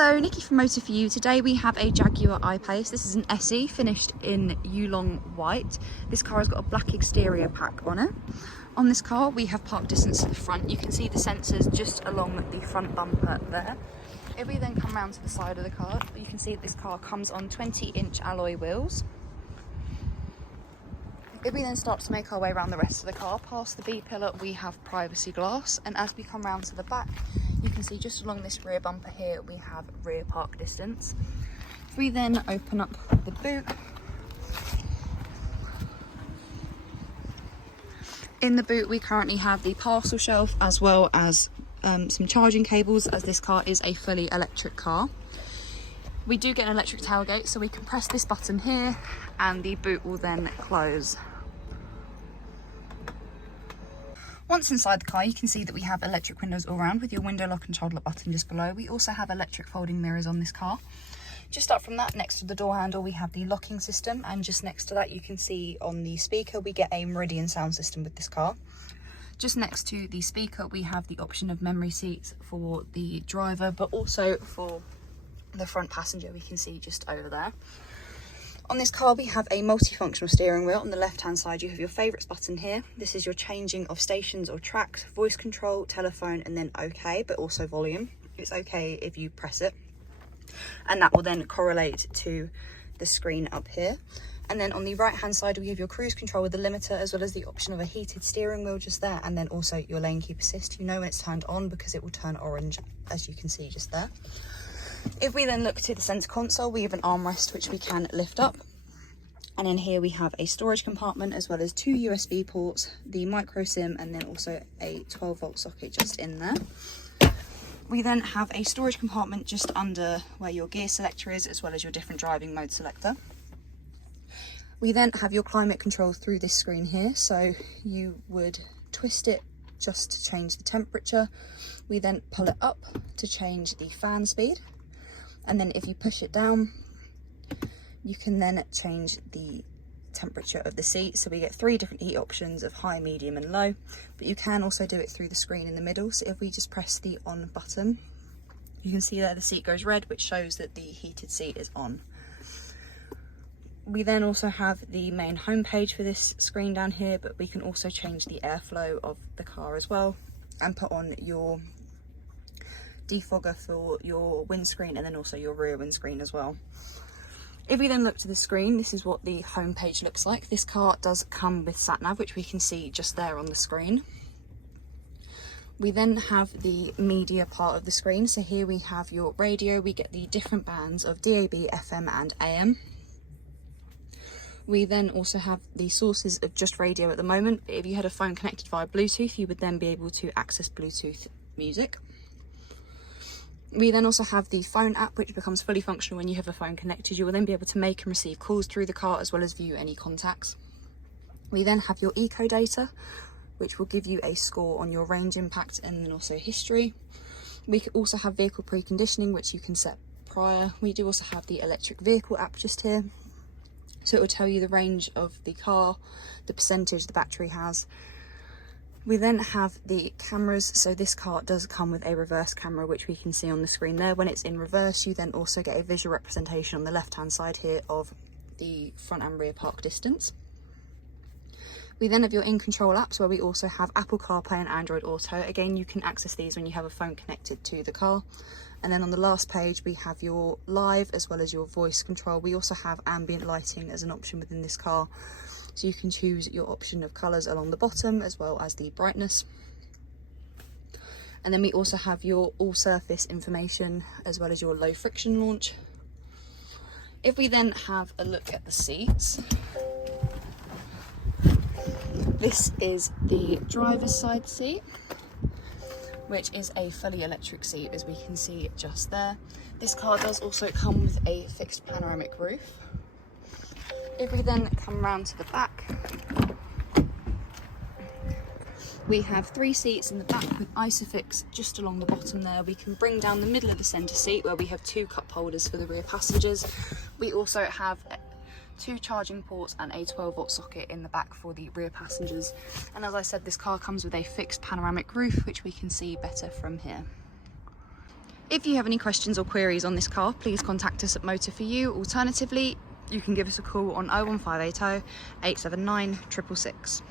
Hello, Nikki from Motor For You. Today we have a Jaguar I-PACE. This is an SE finished in Yulong white. This car has got a black exterior pack on it. On this car we have park distance to the front. You can see the sensors just along the front bumper there. If we then come round to the side of the car, you can see that this car comes on 20-inch alloy wheels. If we then start to make our way around the rest of the car, past the B pillar we have privacy glass, and as we come round to the back you can see just along this rear bumper here we have rear park distance. If we then open up the boot, in the boot we currently have the parcel shelf as well as some charging cables, as this car is a fully electric car. We do get an electric tailgate, so we can press this button here and the boot will then close. Once inside the car, you can see that we have electric windows all around with your window lock and child lock button just below. We also have electric folding mirrors on this car. Just up from that, next to the door handle, we have the locking system, and just next to that you can see on the speaker we get a Meridian sound system with this car. Just next to the speaker we have the option of memory seats for the driver, but also for the front passenger we can see just over there. On this car we have a multifunctional steering wheel. On the left hand side you have your favourites button here. This is your changing of stations or tracks, voice control, telephone, and then OK, but also volume. It's OK if you press it, and that will then correlate to the screen up here. And then on the right hand side we have your cruise control with the limiter, as well as the option of a heated steering wheel just there, and then also your lane keep assist. You know when it's turned on because it will turn orange, as you can see just there. If we then look to the centre console, we have an armrest which we can lift up, and in here we have a storage compartment as well as two USB ports, the micro SIM, and then also a 12-volt socket just in there. We then have a storage compartment just under where your gear selector is, as well as your different driving mode selector. We then have your climate control through this screen here, so you would twist it just to change the temperature. We then pull it up to change the fan speed, and then if you push it down you can then change the temperature of the seat. So we get 3 different heat options of high, medium and low, but you can also do it through the screen in the middle. So if we just press the on button, you can see there the seat goes red, which shows that the heated seat is on. We then also have the main home page for this screen down here, but we can also change the airflow of the car as well, and put on your defogger for your windscreen and then also your rear windscreen as well. If we then look to the screen, this is what the home page looks like. This car does come with sat-nav, which we can see just there on the screen. We then have the media part of the screen. So here we have your radio. We get the different bands of DAB, FM and AM. We then also have the sources of just radio at the moment. If you had a phone connected via Bluetooth, you would then be able to access Bluetooth music. We then also have the phone app, which becomes fully functional when you have a phone connected. You will then be able to make and receive calls through the car, as well as view any contacts. We then have your eco data, which will give you a score on your range impact and then also history. We could also have vehicle preconditioning, which you can set prior. We do also have the electric vehicle app just here. So it will tell you the range of the car, the percentage the battery has. We then have the cameras. So this car does come with a reverse camera, which we can see on the screen there. When it's in reverse, you then also get a visual representation on the left hand side here of the front and rear park distance. We then have your in-control apps, where we also have Apple CarPlay and Android Auto. Again, you can access these when you have a phone connected to the car. And then on the last page we have your live as well as your voice control. We also have ambient lighting as an option within this car, so you can choose your option of colours along the bottom as well as the brightness. And then we also have your all surface information as well as your low friction launch. If we then have a look at the seats, this is the driver's side seat, which is a fully electric seat, as we can see just there. This car does also come with a fixed panoramic roof. If we then come round to the back, we have 3 seats in the back with Isofix just along the bottom there. We can bring down the middle of the centre seat, where we have 2 cup holders for the rear passengers. We also have 2 charging ports and a 12-volt socket in the back for the rear passengers. And as I said, this car comes with a fixed panoramic roof, which we can see better from here. If you have any questions or queries on this car, please contact us at Motor For You. Alternatively, you can give us a call on 01580 879 666.